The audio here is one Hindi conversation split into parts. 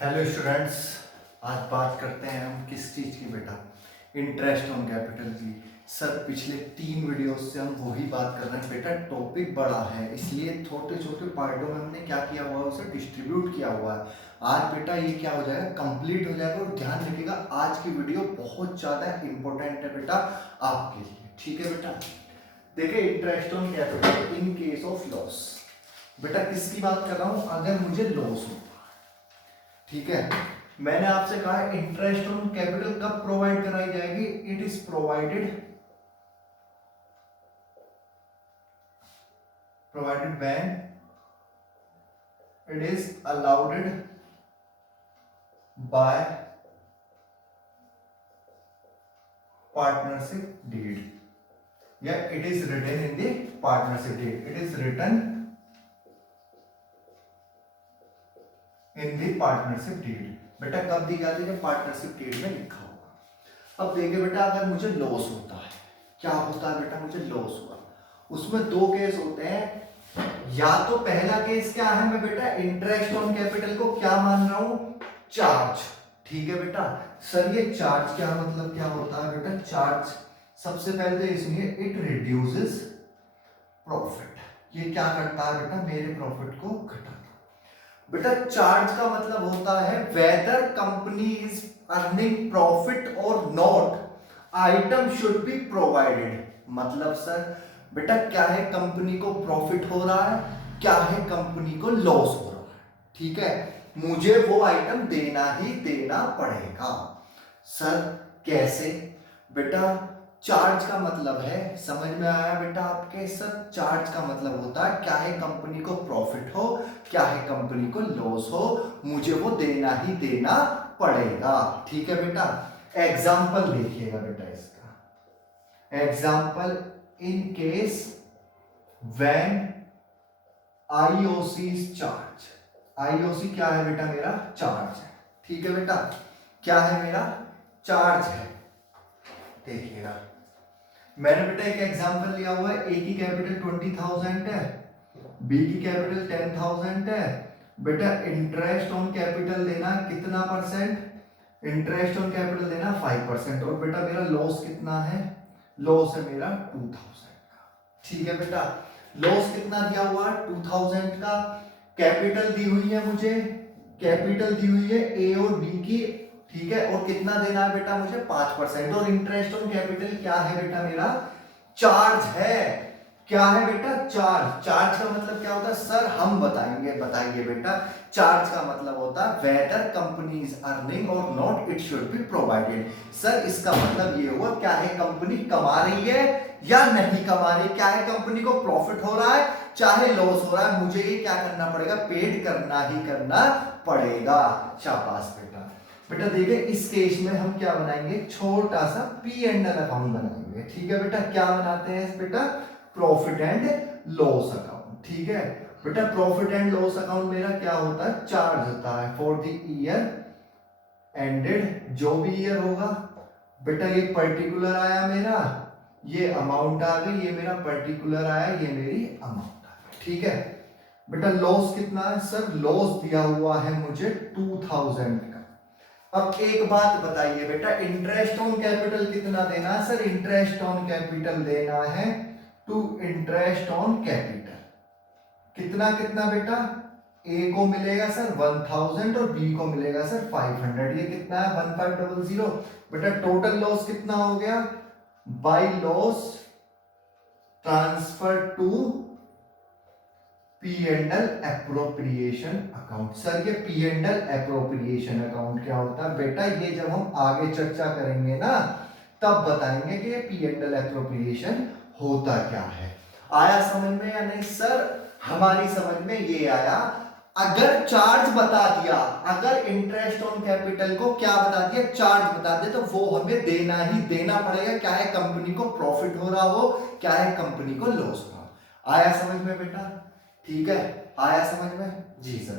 हेलो स्टूडेंट्स, आज बात करते हैं हम किस चीज़ की बेटा, इंटरेस्ट ऑन कैपिटल की। सर पिछले 3 वीडियोस से हम वही बात कर रहे हैं बेटा। टॉपिक बड़ा है इसलिए छोटे छोटे पार्टों में हमने क्या किया हुआ है, उसे डिस्ट्रीब्यूट किया हुआ है। आज बेटा ये क्या हो जाएगा, कंप्लीट हो जाएगा। और ध्यान रखिएगा आज की वीडियो बहुत ज़्यादा इंपॉर्टेंट है बेटा आपके लिए। ठीक है बेटा, देखिए interest on capital in case of loss. बेटा किसकी बात कर रहा हूँ, अगर मुझे लॉस हो, ठीक है। मैंने आपसे कहा है इंटरेस्ट ऑन कैपिटल कब प्रोवाइड कराई जाएगी, it is provided when it is allowed by partnership deed, या it is written in the partnership deed. It is written in the partnership deed. बेटा कब दी जाती है, जब पार्टनरशिप डीड में लिखा होगा। अब देखिए बेटा, अगर मुझे लॉस होता है, क्या होता है बेटा, मुझे लॉस हुआ, उसमें 2 केस होते हैं। या तो पहला केस क्या है, मैं बेटा इंटरेस्ट ऑन कैपिटल को क्या मान रहा हूं, चार्ज। ठीक है बेटा, सर ये चार्ज क्या मतलब क्या होता है बेटा, चार्ज सबसे पहले तो इसमें इट रिड्यूसेस प्रॉफिट। ये क्या करता है बेटा, मेरे प्रॉफिट को घटाता है। बेटा चार्ज का मतलब होता है whether company is earning profit और not, item should be provided. मतलब सर बेटा क्या है, कंपनी को प्रॉफिट हो रहा है, क्या है कंपनी को लॉस हो रहा है, ठीक है, मुझे वो आइटम देना ही देना पड़ेगा। सर कैसे बेटा, चार्ज का मतलब है, समझ में आया बेटा आपके। सर चार्ज का मतलब होता है क्या है, कंपनी को प्रॉफिट हो, क्या है कंपनी को लॉस हो, मुझे वो देना ही देना पड़ेगा। ठीक है बेटा, एग्जाम्पल देखिएगा बेटा इसका। Example in case when IOC is charge. IOC क्या है बेटा, मेरा चार्ज है। ठीक है बेटा, क्या है, मेरा चार्ज है। देखिएगा मैंने बेटा एक एग्जांपल लिया हुआ है, ए की कैपिटल 20,000 है, बी की कैपिटल 10,000 है। बेटा इंटरेस्ट ऑन कैपिटल देना कितना परसेंट, इंटरेस्ट ऑन कैपिटल देना 5%। और बेटा मेरा लॉस कितना है, लॉस है मेरा 2,000 का। ठीक है बेटा, लॉस कितना दिया हुआ है, 2,000 का। कैपिटल दी हुई है मुझे, कैपिटल दी हुई है ए और बी की, ठीक है। और कितना देना है बेटा मुझे, 5%। और इंटरेस्ट ऑन कैपिटल क्या है बेटा, मेरा चार्ज है। क्या है बेटा, चार्ज। चार्ज का मतलब क्या होता है सर, हम बताएंगे, बताइए बेटा। चार्ज का मतलब होता है वेदर कंपनी इज अर्निंग और not, it should be provided. Sir इसका मतलब ये हुआ, क्या है कंपनी कमा रही है या नहीं कमा रही, क्या है कंपनी को प्रॉफिट हो रहा है चाहे लॉस हो रहा है, मुझे ये क्या करना पड़ेगा, पेड करना ही करना पड़ेगा। शाबाश बेटा। बेटा देखिए इस केस में हम क्या बनाएंगे, छोटा सा पी एंड एल अकाउंट बनाएंगे। ठीक है बेटा, क्या बनाते हैं बेटा, प्रॉफिट एंड लॉस अकाउंट। ठीक है बेटा, प्रॉफिट एंड लॉस अकाउंट मेरा क्या होता है, चार्ज होता है फॉर द ईयर एंडेड, जो भी ईयर होगा। बेटा ये पर्टिकुलर आया मेरा, ये अमाउंट आ गई, ये मेरा पर्टिकुलर आया, ये मेरी अमाउंट आ गई। ठीक है बेटा, लॉस कितना है सर, लॉस दिया हुआ है मुझे 2,000 का। अब एक बात बताइए बेटा, इंटरेस्ट ऑन कैपिटल कितना देना है सर, इंटरेस्ट ऑन कैपिटल देना है टू इंटरेस्ट ऑन कैपिटल कितना कितना बेटा, ए को मिलेगा सर 1,000 और बी को मिलेगा सर 500। ये कितना है 1500। बेटा टोटल लॉस कितना हो गया, by loss transfer to P and L appropriation account. Sir ये P and L appropriation account क्या होता है बेटा, ये जब हम आगे चर्चा करेंगे ना तब बताएंगे कि ये पी एंड एल एप्रोप्रिएशन होता क्या है। आया समझ में या नहीं सर, हमारी समझ में ये आया। अगर चार्ज बता दिया, अगर इंटरेस्ट ऑन कैपिटल को क्या बता दिया, चार्ज बता दे, तो वो हमें देना ही देना पड़ेगा, क्या है कंपनी को प्रॉफिट हो रहा हो, क्या है कंपनी को लॉस हो रहा। आया समझ में बेटा, ठीक है, आया समझ में जी सर,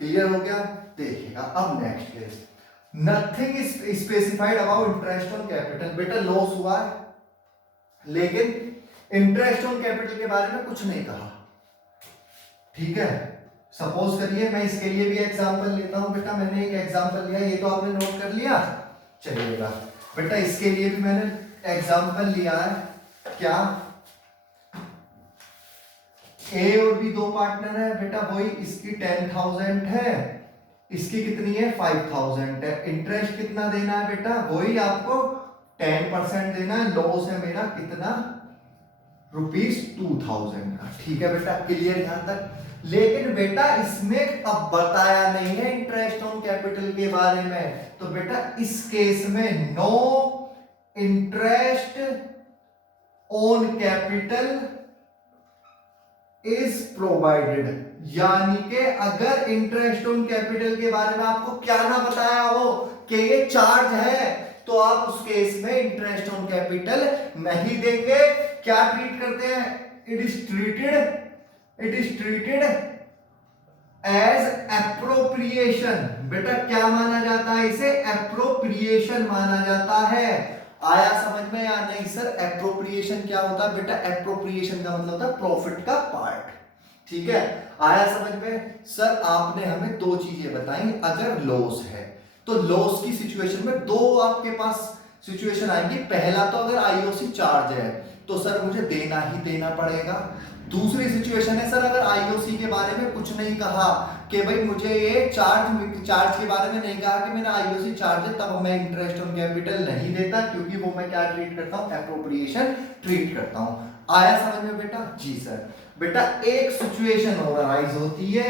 क्लियर हो गया। देखिएगा अब next case, nothing is specified about interest on capital. बेटा लॉस हुआ है लेकिन इंटरेस्ट ऑन कैपिटल के बारे में कुछ नहीं कहा, ठीक है। सपोज करिए मैं इसके लिए भी एग्जांपल लेता हूं बेटा, मैंने एक एग्जांपल लिया, ये तो आपने नोट कर लिया, चलिएगा बेटा इसके लिए भी मैंने एग्जांपल लिया है। क्या ए और बी दो पार्टनर है बेटा, वही इसकी 10,000 है, इसकी कितनी है 5,000 है। इंटरेस्ट कितना देना है बेटा, वही आपको 10% देना है। लॉस है मेरा कितना, ₹2,000 का। ठीक है बेटा, क्लियर यहां तक। लेकिन बेटा इसमें अब बताया नहीं है इंटरेस्ट ऑन कैपिटल के बारे में, तो बेटा इस केस में no interest on capital is provided, यानी कि अगर इंटरेस्ट ऑन कैपिटल के बारे में आपको क्या ना बताया हो कि ये चार्ज है, तो आप उस केस में इंटरेस्ट ऑन कैपिटल नहीं देंगे। क्या ट्रीट करते हैं, it is treated as appropriation. बेटा क्या माना जाता है इसे, एप्रोप्रिएशन माना जाता है। आया समझ में या नहीं सर, एप्रोप्रिएशन क्या होता है बेटा, एप्रोप्रिएशन का मतलब होता है प्रॉफिट का पार्ट। ठीक है, आया समझ में। सर आपने हमें दो चीजें बताई, अगर लॉस है तो लॉस की सिचुएशन में दो आपके पास सिचुएशन आएंगी। पहला तो अगर आईओसी चार्ज है तो सर मुझे देना ही देना पड़ेगा। दूसरी सिचुएशन है सर अगर आईओसी के बारे में कुछ नहीं कहा कि भाई मुझे ये चार्ज के बारे में नहीं कहा कि मेरा आईओसी चार्ज है, तब मैं इंटरेस्ट ऑन कैपिटल नहीं देता, क्योंकि वो मैं क्या ट्रीट करता हूँ, एप्रोप्रिएशन ट्रीट करता हूँ। आया समझ में बेटा, जी सर। बेटा एक सिचुएशन और अराइज होती है,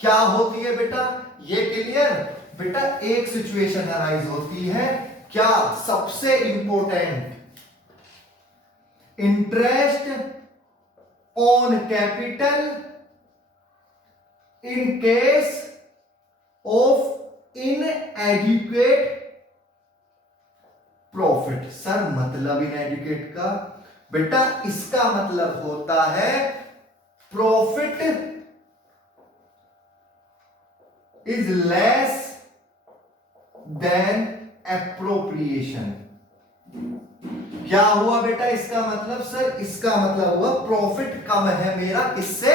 क्या होती है बेटा, ये क्लियर। बेटा एक सिचुएशन अराइज होती है, क्या, सबसे important, interest on capital in case of इनएडिक्वेट profit. Sir मतलब इनएडिक्वेट का बेटा इसका मतलब होता है profit is less than appropriation. क्या हुआ बेटा इसका मतलब, सर इसका मतलब हुआ प्रॉफिट कम है मेरा किससे,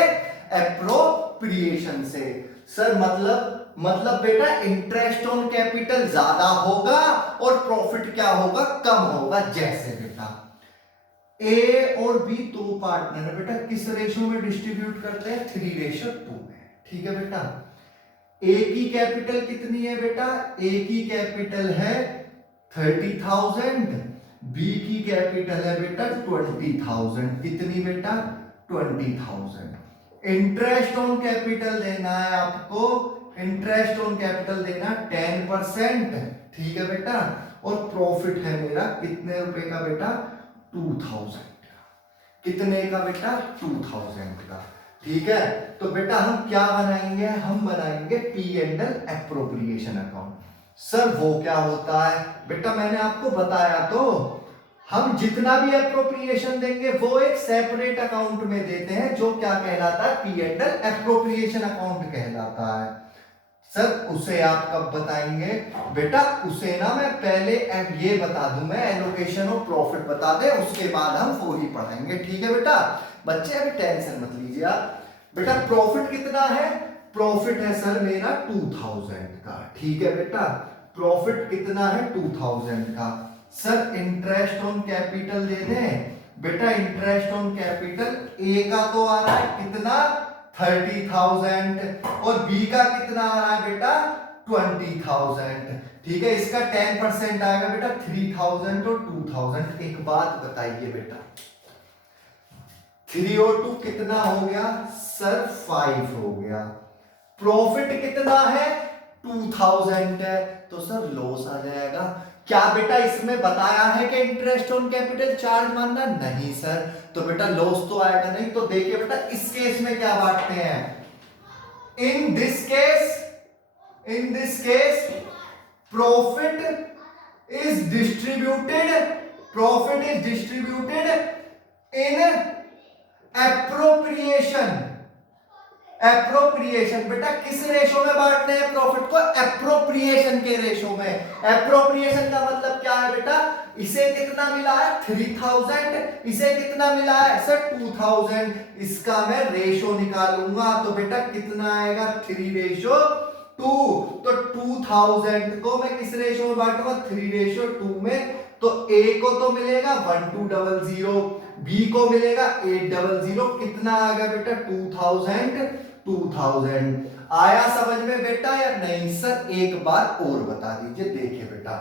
एप्रोप्रिएशन से। सर मतलब बेटा इंटरेस्ट ऑन कैपिटल ज्यादा होगा और प्रॉफिट क्या होगा, कम होगा। जैसे बेटा ए और बी दो पार्टनर है बेटा, किस रेशियो में डिस्ट्रीब्यूट करते हैं, 3:2 में। ठीक है बेटा, ए की कैपिटल कितनी है बेटा, ए की कैपिटल है 30,000, बी की कैपिटल है बेटा 20,000। कितनी बेटा, 20,000। इंटरेस्ट ऑन कैपिटल देना है आपको, इंटरेस्ट ऑन कैपिटल देना 10%। ठीक है बेटा, और प्रॉफिट है मेरा कितने रुपए का बेटा, 2,000 का। कितने का बेटा, 2,000 का। ठीक है, तो बेटा हम क्या बनाएंगे, हम बनाएंगे P and L appropriation account. Sir वो क्या होता है बेटा, मैंने आपको बताया तो, हम जितना भी एप्रोप्रिएशन देंगे वो एक सेपरेट अकाउंट में देते हैं, जो क्या कहलाता है, P and L appropriation account कहलाता है। सर उसे आप कब बताएंगे बेटा, उसे ना मैं पहले ये बता दूं, मैं एलोकेशन ऑफ प्रॉफिट बता दे, उसके बाद हम वो ही पढ़ाएंगे। ठीक है बेटा, बच्चे अभी टेंशन मत लीजिए आप। बेटा प्रॉफिट कितना है, प्रॉफिट है सर मेरा 2,000 का। ठीक है बेटा, प्रॉफिट कितना है, 2,000 का। सर इंटरेस्ट ऑन कैपिटल दे दें बेटा, इंटरेस्ट ऑन कैपिटल ए का तो आ रहा है कितना, 30,000, और बी का कितना आ रहा है बेटा, 20,000। ठीक है, इसका 10% आएगा बेटा 3,000 और 2,000। एक बात बताइए बेटा, 3 और 2 कितना हो गया सर, 5 हो गया। प्रॉफिट कितना है, 2,000 है, तो सर लॉस आ जाएगा। क्या बेटा इसमें बताया है कि इंटरेस्ट ऑन कैपिटल चार्ज मानना, नहीं सर, तो बेटा लॉस तो आएगा नहीं। तो देखिए बेटा इस केस में क्या बांटते हैं, in this case profit is distributed in appropriation appropriation. बेटा किस रेशो में बांटते हैं प्रॉफिट को? एप्रोप्रिएशन के रेशो में। एप्रोप्रिएशन का मतलब क्या है बेटा? इसे कितना मिला है? 3000, इसे कितना मिला है सर? 2000। इसका मैं रेशो निकालूंगा तो बेटा कितना आएगा? 3:2। तो 2000 को मैं किस रेशो में बांटूंगा? 3:2 में। तो ए को तो मिलेगा 1200, बी को मिलेगा 800। कितना आ गया बेटा? 2000 आया समझ में बेटा या नहीं? सर एक बार और बता दीजिए। देखिए बेटा,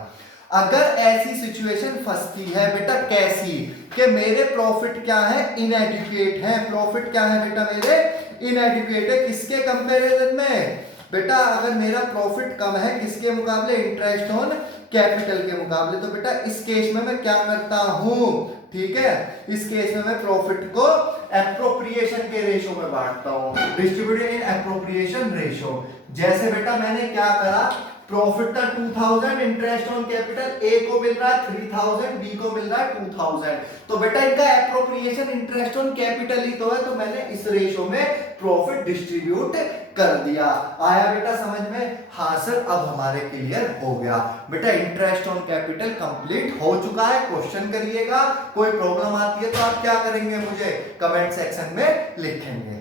अगर ऐसी सिचुएशन फंसती है बेटा, कैसी कि मेरे प्रॉफिट क्या है? इनएडिक्वेट है। प्रॉफिट क्या है बेटा? मेरे इनएडिक्वेट है। किसके कंपैरिजन में बेटा? अगर मेरा प्रॉफिट कम है किसके मुकाबले? इंटरेस्ट ऑन कैपिटल के मुकाबले। तो बेटा इस केस में मैं क्या करता हूं? ठीक है, इस केस में मैं प्रॉफिट को एप्रोप्रिएशन के रेशो में बांटता हूं, डिस्ट्रीब्यूटेड इन एप्रोप्रिएशन रेशो। जैसे बेटा मैंने क्या करा, प्रॉफिट था 2000, इंटरेस्ट ऑन कैपिटल ए को मिल रहा है 3000, बी को मिल रहा है 2000। तो बेटा इनका एप्रोप्रिएशन इंटरेस्ट ऑन कैपिटल ही तो है, तो मैंने इस रेशो में प्रॉफिट डिस्ट्रीब्यूट कर दिया। आया बेटा समझ में? हाँ सर, अब हमारे क्लियर हो गया बेटा। इंटरेस्ट ऑन कैपिटल कंप्लीट हो चुका है। क्वेश्चन करिएगा, कोई प्रॉब्लम आती है तो आप क्या करेंगे? मुझे कमेंट सेक्शन में लिखेंगे।